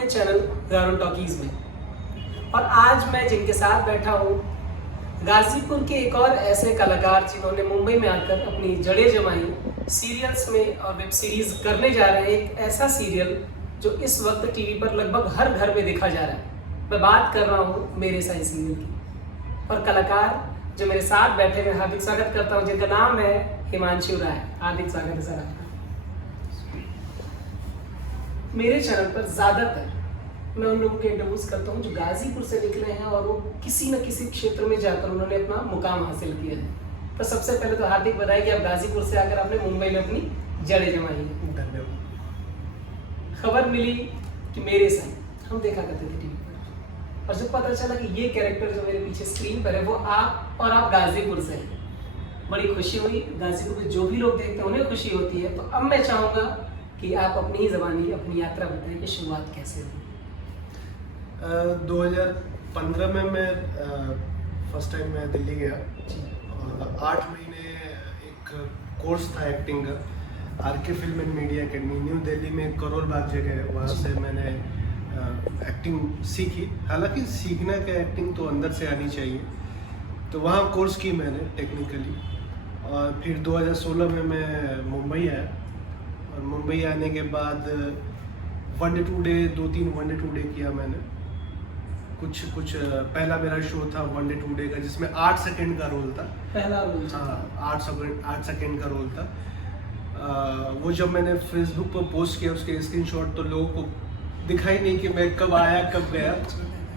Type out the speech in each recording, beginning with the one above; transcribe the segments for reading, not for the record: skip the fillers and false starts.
अपने चैनल गारो टॉकीज में। और आज मैं जिनके साथ बैठा हूँ गाजीपुर के एक और ऐसे कलाकार जिन्होंने मुंबई में आकर अपनी जड़ें जमाई, सीरियल्स में और वेब सीरीज करने जा रहे हैं। एक ऐसा सीरियल जो इस वक्त टीवी पर लगभग हर घर में देखा जा रहा है। मैं बात कर रहा हूँ मेरे साई सीरियल की। और कलाकार जो मेरे साथ बैठे हुए, हार्दिक स्वागत करता हूँ, जिनका नाम है हिमांशु राय। हार्दिक स्वागत है सर आपका। मेरे चैनल पर ज़्यादातर मैं उन लोगों के इंटरव्यूज करता हूँ जो गाजीपुर से निकले हैं और वो किसी न किसी क्षेत्र में जाकर उन्होंने अपना मुकाम हासिल किया है। तो सबसे पहले तो हार्दिक बधाई कि आप गाजीपुर से आकर आपने मुंबई में अपनी जड़ें जमाई है। धन्यवाद। खबर मिली कि मेरे साई हम देखा करते थे टीवी पर, और जब पता चला कि ये कैरेक्टर जो मेरे पीछे स्क्रीन पर है वो आप और आप गाजीपुर से हैं, बड़ी खुशी हुई। गाजीपुर में जो भी लोग देखते हैं उन्हें खुशी होती है। तो अब मैं चाहूँगा कि आप अपनी ही ज़बानी अपनी यात्रा बताएं कि शुरुआत कैसे हुई। 2015 में मैं फर्स्ट टाइम मैं दिल्ली गया और 8 महीने एक कोर्स था एक्टिंग का, RK film and media academy New Delhi में करोल बाग जगह है। वहाँ से मैंने एक्टिंग सीखी। हालांकि सीखना क्या, एक्टिंग तो अंदर से आनी चाहिए। तो वहाँ कोर्स की मैंने टेक्निकली, और फिर 2016 में मैं मुंबई आया। और मुंबई आने के बाद 1 डे 2 डे 2-3 1 डे 2 डे किया मैंने। कुछ पहला मेरा शो था 1 डे 2 डे का, जिसमें 8 सेकंड का रोल था। पहला रोल? हाँ, 8 सेकंड का रोल था। वो जब मैंने फेसबुक पर पोस्ट किया उसके स्क्रीनशॉट, तो लोगों को दिखाई नहीं कि मैं कब आया कब गया।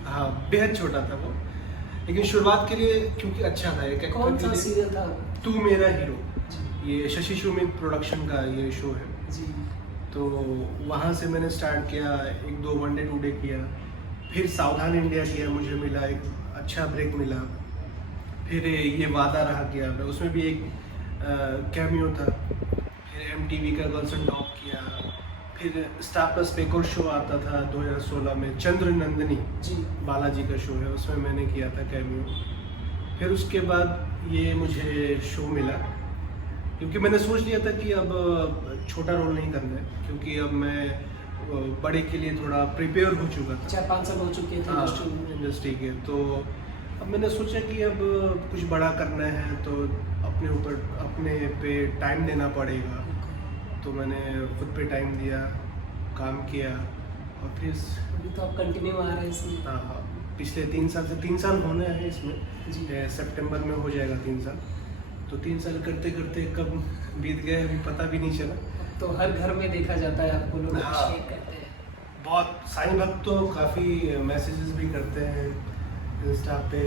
हाँ, बेहद छोटा था वो, लेकिन शुरुआत के लिए क्योंकि अच्छा था। एक कौन सा सीरियल था? तू मेरा हीरो। ये शशि सुमित प्रोडक्शन का ये शो है जी। तो वहाँ से मैंने स्टार्ट किया, 1-2 1 डे 2 डे किया। फिर सावधान इंडिया किया, मुझे मिला एक अच्छा ब्रेक मिला। फिर ये वादा रहा किया मैं, उसमें भी एक कैमियो था। फिर MTV का गर्ल्स एंड टॉप किया। फिर स्टार प्लस पे एक और शो आता था 2016 में, चंद्र नंदिनी जी, बालाजी का शो है, उसमें मैंने किया था कैमियो। फिर उसके बाद ये मुझे शो मिला, क्योंकि मैंने सोच लिया था कि अब छोटा रोल नहीं करना है, क्योंकि अब मैं बड़े के लिए थोड़ा प्रिपेयर हो चुका था। 4-5 साल हो चुके थे इंडस्ट्री के। तो अब मैंने सोचा कि अब कुछ बड़ा करना है तो अपने पे टाइम देना पड़ेगा। तो मैंने खुद पे टाइम दिया, काम किया, और फिर अभी तो आप कंटिन्यू आ रहे हैं इसमें। हाँ, पिछले 3 साल से 3 साल होने हैं इसमें जी। सितंबर में हो जाएगा 3 साल। तो 3 साल करते करते कब बीत गए अभी पता भी नहीं चला। तो हर घर में देखा जाता है आपको, लोग हाँ। अप्रिशिएट करते हैं। बहुत साईं भक्त तो काफ़ी मैसेजेस भी करते हैं इंस्टा पे,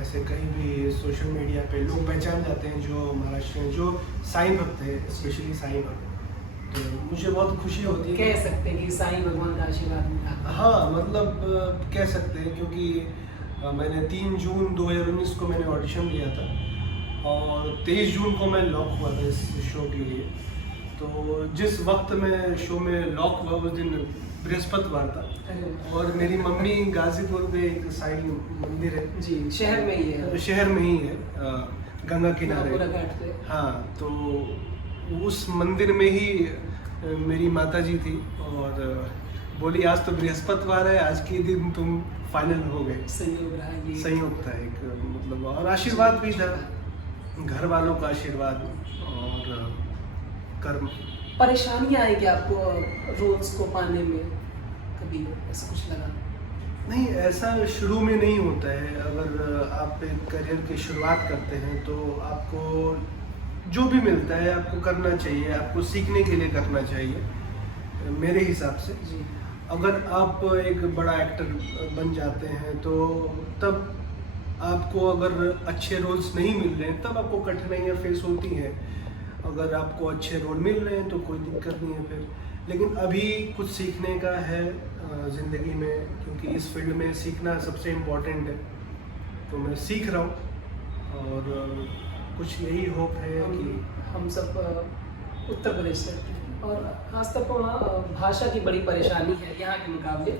ऐसे कहीं भी सोशल मीडिया पे लोग पहचान जाते हैं जो महाराष्ट्र जो साईं भक्त है, स्पेशली साईं भक्त। तो मुझे बहुत खुशी होती है। कह सकते हैं कि साईं भगवान का आशीर्वाद मिला। हाँ, मतलब कह सकते हैं, क्योंकि मैंने 3 जून 2019 को मैंने ऑडिशन दिया था और 23 जून को मैं लॉक हुआ था इस शो के लिए। तो जिस वक्त मैं शो में लॉक हुआ उस दिन बृहस्पतिवार था, और मेरी मम्मी गाजीपुर में एक साईं मंदिर है जी, शहर में ही है। शहर में ही है, गंगा किनारे। पूरा घाट पे। हाँ, तो उस मंदिर में ही मेरी माता जी थी और बोली आज तो बृहस्पतिवार है, आज के दिन तुम फाइनल हो गए। संयोग रहा ये। संयोग था एक, मतलब, और आशीर्वाद भी था, घर वालों का आशीर्वाद और कर्म। परेशानियाँ आई क्या आपको रोल्स को पाने में? कभी ऐसा कुछ लगा? नहीं, ऐसा शुरू में नहीं होता है। अगर आप एक करियर की शुरुआत करते हैं तो आपको जो भी मिलता है आपको करना चाहिए, आपको सीखने के लिए करना चाहिए मेरे हिसाब से। जी। अगर आप एक बड़ा एक्टर बन जाते हैं तो तब आपको अगर अच्छे रोल्स नहीं मिल रहे हैं तब आपको कठिनाइयाँ फेस होती हैं। अगर आपको अच्छे रोल मिल रहे हैं तो कोई दिक्कत नहीं है फिर। लेकिन अभी कुछ सीखने का है ज़िंदगी में, क्योंकि इस फील्ड में सीखना सबसे इम्पोर्टेंट है। तो मैं सीख रहा हूँ और कुछ यही होप है कि हम सब उत्तर प्रदेश से, और खासतौर पर वहाँ भाषा की बड़ी परेशानी है यहाँ के मुकाबले,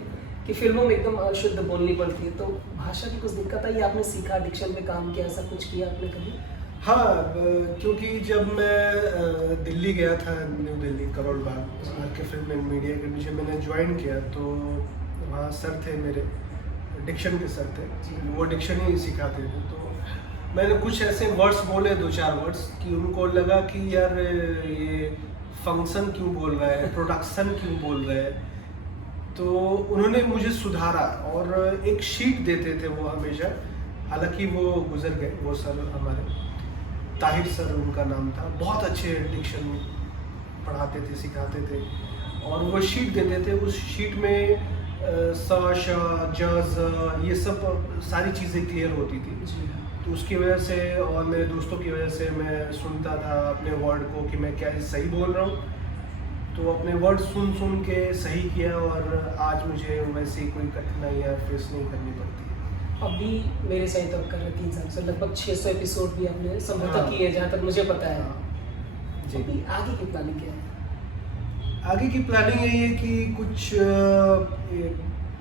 कि फिल्मों में एकदम शुद्ध बोलनी पड़ती है। तो भाषा की कुछ दिक्कत आई? आपने सीखा, डिक्शन पे काम किया, ऐसा कुछ किया आपने कभी? हाँ, क्योंकि जब मैं दिल्ली गया था, New Delhi Karol Bagh RK film and media academy, जब मैंने ज्वाइन किया तो वहाँ सर थे मेरे, डिक्शन के सर थे, वो डिक्शन ही सिखाते थे। तो मैंने कुछ ऐसे वर्ड्स बोले, 2-4 वर्ड्स, कि उनको लगा कि यार ये फंक्शन क्यों बोल रहा है, प्रोडक्शन क्यों बोल रहा है। तो उन्होंने मुझे सुधारा और एक शीट देते थे वो हमेशा, हालांकि वो गुजर गए वो सर हमारे, ताहिर सर उनका नाम था, बहुत अच्छे डिक्शन पढ़ाते थे, सिखाते थे। और वो शीट देते थे, उस शीट में स श ज ज़ ये सब सारी चीज़ें क्लियर होती थी। तो उसकी वजह से और मेरे दोस्तों की वजह से मैं सुनता था अपने वर्ड को कि मैं क्या सही बोल रहा हूँ। तो अपने वर्ड सुन सुन के सही किया और आज मुझे वैसी कोई कठिनाइयाँ फेस नहीं करनी पड़ती। अभी मेरे सही तब कर रहे 3 साल से लगभग 600 एपिसोड भी आपने संभवतः हाँ। किए, जहाँ तक मुझे पता है। जी। अभी आगे की प्लानिंग क्या है? आगे की प्लानिंग यही है कि कुछ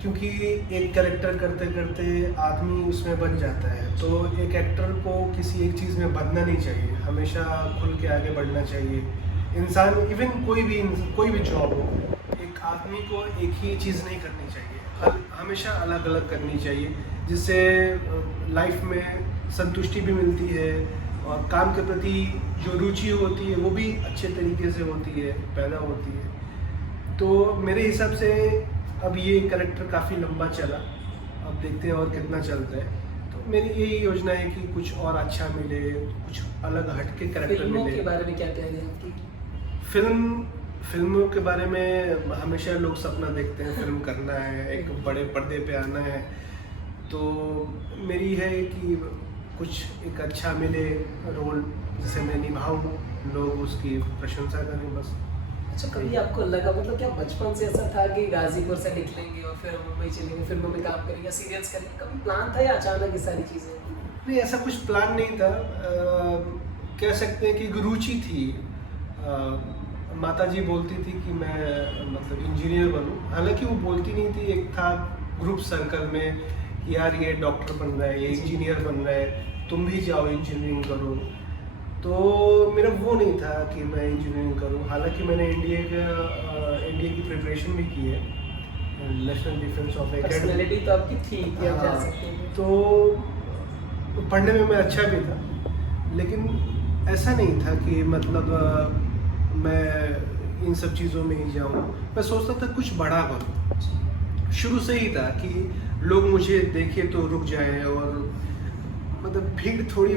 क्योंकि एक कैरेक्टर करते करते आदमी उसमें बन जाता है, तो एक एक्टर को किसी एक चीज़ में बदलना नहीं चाहिए, हमेशा खुल के आगे बढ़ना चाहिए। इंसान इवन कोई भी जॉब हो, एक आदमी को एक ही चीज़ नहीं करनी चाहिए, हमेशा अलग अलग करनी चाहिए, जिससे लाइफ में संतुष्टि भी मिलती है और काम के प्रति जो रुचि होती है वो भी अच्छे तरीके से होती है, पैदा होती है। तो मेरे हिसाब से अब ये कैरेक्टर काफ़ी लंबा चला, अब देखते हैं और कितना चलता है। तो मेरी यही योजना है कि कुछ और अच्छा मिले, कुछ अलग हटके कैरेक्टर फिल्मों मिले। के बारे में क्या तैयारी है आपकी? फिल्मों के बारे में हमेशा लोग सपना देखते हैं, फिल्म करना है, एक बड़े पर्दे पे आना है। तो मेरी है कि कुछ एक अच्छा मिले रोल, जिसे मैं निभाऊं, लोग उसकी प्रशंसा करें बस। अच्छा, कभी आपको लगा, मतलब क्या बचपन से ऐसा था कि गाजीपुर से निकलेंगे और फिर मुंबई चलेंगे, फिल्मों में काम करेंगे, सीरियल्स करेंगे, कभी प्लान था या अचानक ये सारी चीज़ें? नहीं, ऐसा कुछ प्लान नहीं था। कह सकते हैं कि एक रुचि थी। माता जी बोलती थी कि मैं मतलब इंजीनियर बनूं, हालांकि वो बोलती नहीं थी, एक था ग्रुप सर्कल में कि यार ये डॉक्टर बन रहा है, ये इंजीनियर बन रहा है, तुम भी जाओ इंजीनियरिंग करो। तो मेरा वो नहीं था कि मैं इंजीनियरिंग करूं, हालांकि मैंने इंडिया की प्रिपरेशन भी की है, national defence of academy. Personality तो आपकी थी कि आप जा हाँ, सकते हैं। तो पढ़ने में मैं अच्छा भी था, लेकिन ऐसा नहीं था कि मतलब मैं इन सब चीज़ों में ही जाऊँ। मैं सोचता था कुछ बड़ा करूँ, शुरू से ही था कि लोग मुझे देखे तो रुक जाए, और मतलब भीड़ थोड़ी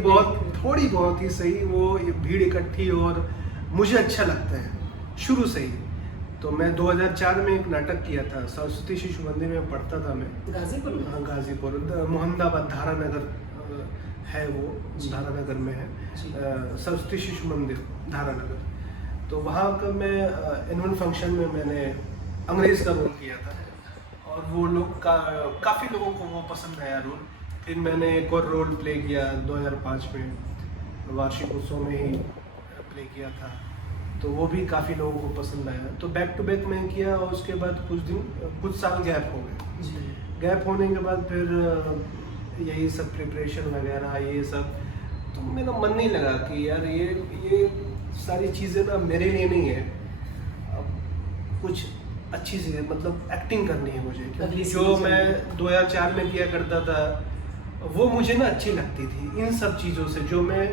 बहुत ही सही, वो भीड़ इकट्ठी और मुझे अच्छा लगता है शुरू से ही। तो मैं 2004 में एक नाटक किया था, सरस्वती शिशु मंदिर में पढ़ता था मैं, गाजीपुर में? हाँ गाजीपुर, मोहम्मदाबाद धारानगर है, वो धारानगर में है, सरस्वती शिशु मंदिर धारानगर। तो वहाँ का मैं एनुअल फंक्शन में मैंने अंग्रेज़ का रोल किया था, और वो लोग काफ़ी लोगों को वो पसंद आया रोल। फिर मैंने एक और रोल प्ले किया 2005 में, वार्षिक उत्सव में ही प्ले किया था, तो वो भी काफ़ी लोगों को पसंद आया। तो बैक टू बैक मैं किया, और उसके बाद कुछ साल गैप हो गए। गैप होने के बाद फिर यही सब प्रिपरेशन वगैरह ये सब, तो मेरा मन नहीं लगा कि यार ये सारी चीज़ें ना मेरे लिए नहीं है। अब कुछ अच्छी चीज़ें, मतलब एक्टिंग करनी है मुझे, क्योंकि जो मैं 2004 में किया करता था वो मुझे ना अच्छी लगती थी, इन सब चीज़ों से जो मैं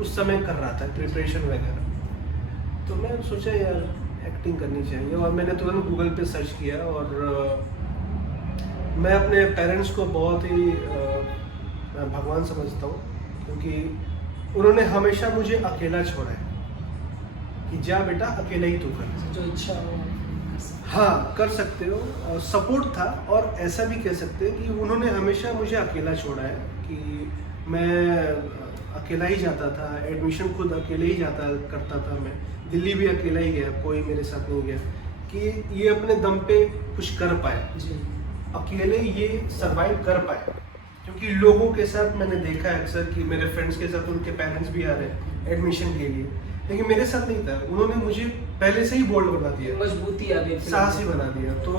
उस समय कर रहा था, प्रिपरेशन वगैरह। तो मैं सोचा यार एक्टिंग करनी चाहिए, और मैंने तुरंत गूगल पे सर्च किया, और मैं अपने पेरेंट्स को बहुत ही भगवान समझता हूँ, क्योंकि उन्होंने हमेशा मुझे अकेला छोड़ा है कि जा बेटा अकेला ही तू कर, जो इच्छा हो। हाँ कर सकते हो, और सपोर्ट था। और ऐसा भी कह सकते हैं कि उन्होंने हमेशा मुझे अकेला छोड़ा है, कि मैं अकेला ही जाता था, एडमिशन खुद अकेले ही जाता करता था, मैं दिल्ली भी अकेला ही गया, कोई मेरे साथ नहीं गया, कि ये अपने दम पे कुछ कर पाए, अकेले ये सर्वाइव कर पाए। क्योंकि लोगों के साथ मैंने देखा है अक्सर कि मेरे फ्रेंड्स के साथ उनके पेरेंट्स भी आ रहे हैं एडमिशन के लिए, लेकिन मेरे साथ नहीं था। उन्होंने मुझे पहले से ही बोल्ड बना दिया, मजबूती आ गई, साहसी बना दिया। तो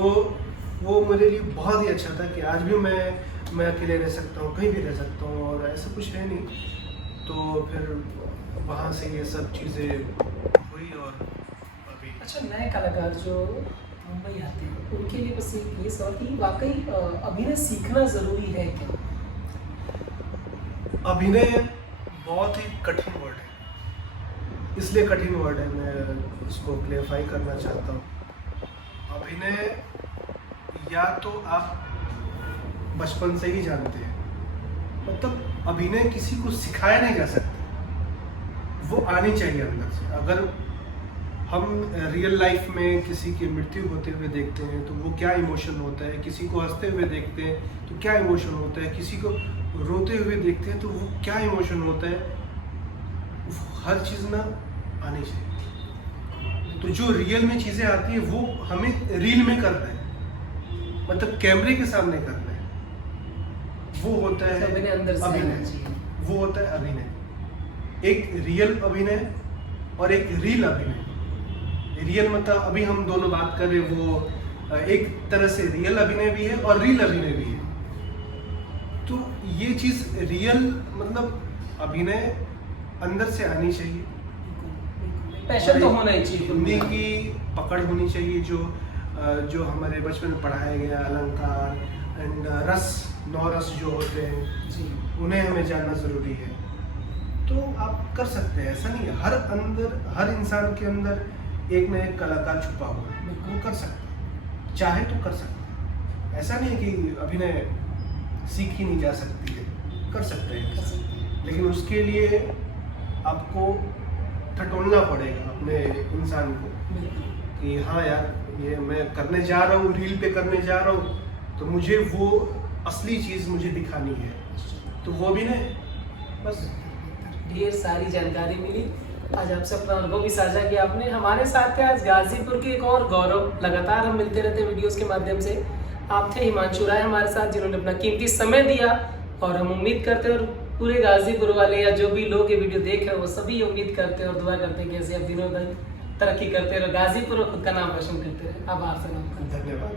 वो मेरे लिए बहुत ही अच्छा था कि आज भी मैं अकेले रह सकता हूँ, कहीं भी रह सकता हूँ, और ऐसा कुछ है नहीं। तो फिर वहाँ से ये सब चीज़ें हुई और अभी अच्छा, नए कलाकार जो मुंबई आते हैं उनके लिए बस एक ये सवाल कि वाकई अभिनय सीखना ज़रूरी है क्या? अभिनय बहुत ही कठिन वर्ड है, इसलिए कठिन वर्ड है, मैं इसको क्लेरिफाई करना चाहता हूँ। अभिनय या तो आप बचपन से ही जानते हैं, मतलब अभिनय किसी को सिखाया नहीं जा सकता, वो आनी चाहिए अंदर से। अगर हम रियल लाइफ में किसी की मृत्यु होते हुए देखते हैं तो वो क्या इमोशन होता है, किसी को हंसते हुए देखते हैं तो क्या इमोशन होता है, किसी को रोते हुए देखते हैं तो वो क्या इमोशन होता है, हर चीज़ ना आनी चाहिए। तो जो रियल में चीज़ें आती है वो हमें रील में करना है, मतलब कैमरे के सामने करना है, वो होता है अभिनय अंदर से आना अभिनय, चाहिए। वो होता है अभिनय। एक रियल अभिनय और एक रील अभिनय। रियल मतलब अभी हम दोनों बात कर रहे हैं, वो एक तरह से रियल अभिनय भी है और रील अभिनय भी है। तो ये चीज़ रियल मतलब अभिनय अंदर से आनी चाहिए, पैशन तो होना ही चाहिए। हिंदी की पकड़ होनी चाहिए, जो हमारे बचपन में पढ़ाया गया अलंकार एंड रस, 9 रस जो होते हैं जी, उन्हें हमें जानना ज़रूरी है। तो आप कर सकते हैं, ऐसा नहीं है, हर इंसान के अंदर एक न एक कलाकार छुपा हुआ है, वो कर सकता है, चाहे तो कर सकता है। ऐसा नहीं है कि अभिनय सीखी नहीं जा सकती है, कर सकते हैं, लेकिन उसके लिए आपको ठटोलना पड़ेगा अपने इंसान को कि हाँ यार, ये मैं करने जा रहा हूँ, रील पे करने जा रहा हूँ, तो मुझे वो असली चीज़ मुझे दिखानी है, तो वो भी नहीं, बस। ढेर सारी जानकारी मिली, आज आपसे अपना अनुभव भी साझा किया आपने। हमारे साथ थे आज गाजीपुर के एक और गौरव, लगातार हम मिलते रहते हैं वीडियोस के माध्यम से। आप थे हिमांशु राय हमारे साथ, जिन्होंने अपना कीमती समय दिया, और हम उम्मीद करते हैं और पूरे गाजीपुर वाले या जो भी लोग ये वीडियो देख रहे हैं वो सभी उम्मीद करते हैं और दुआ करते हैं कि ऐसे आप दिनों दिन तरक्की करते रहो, गाजीपुर और खुद का नाम रोशन करते रहे। आभार से नाम धन्यवाद।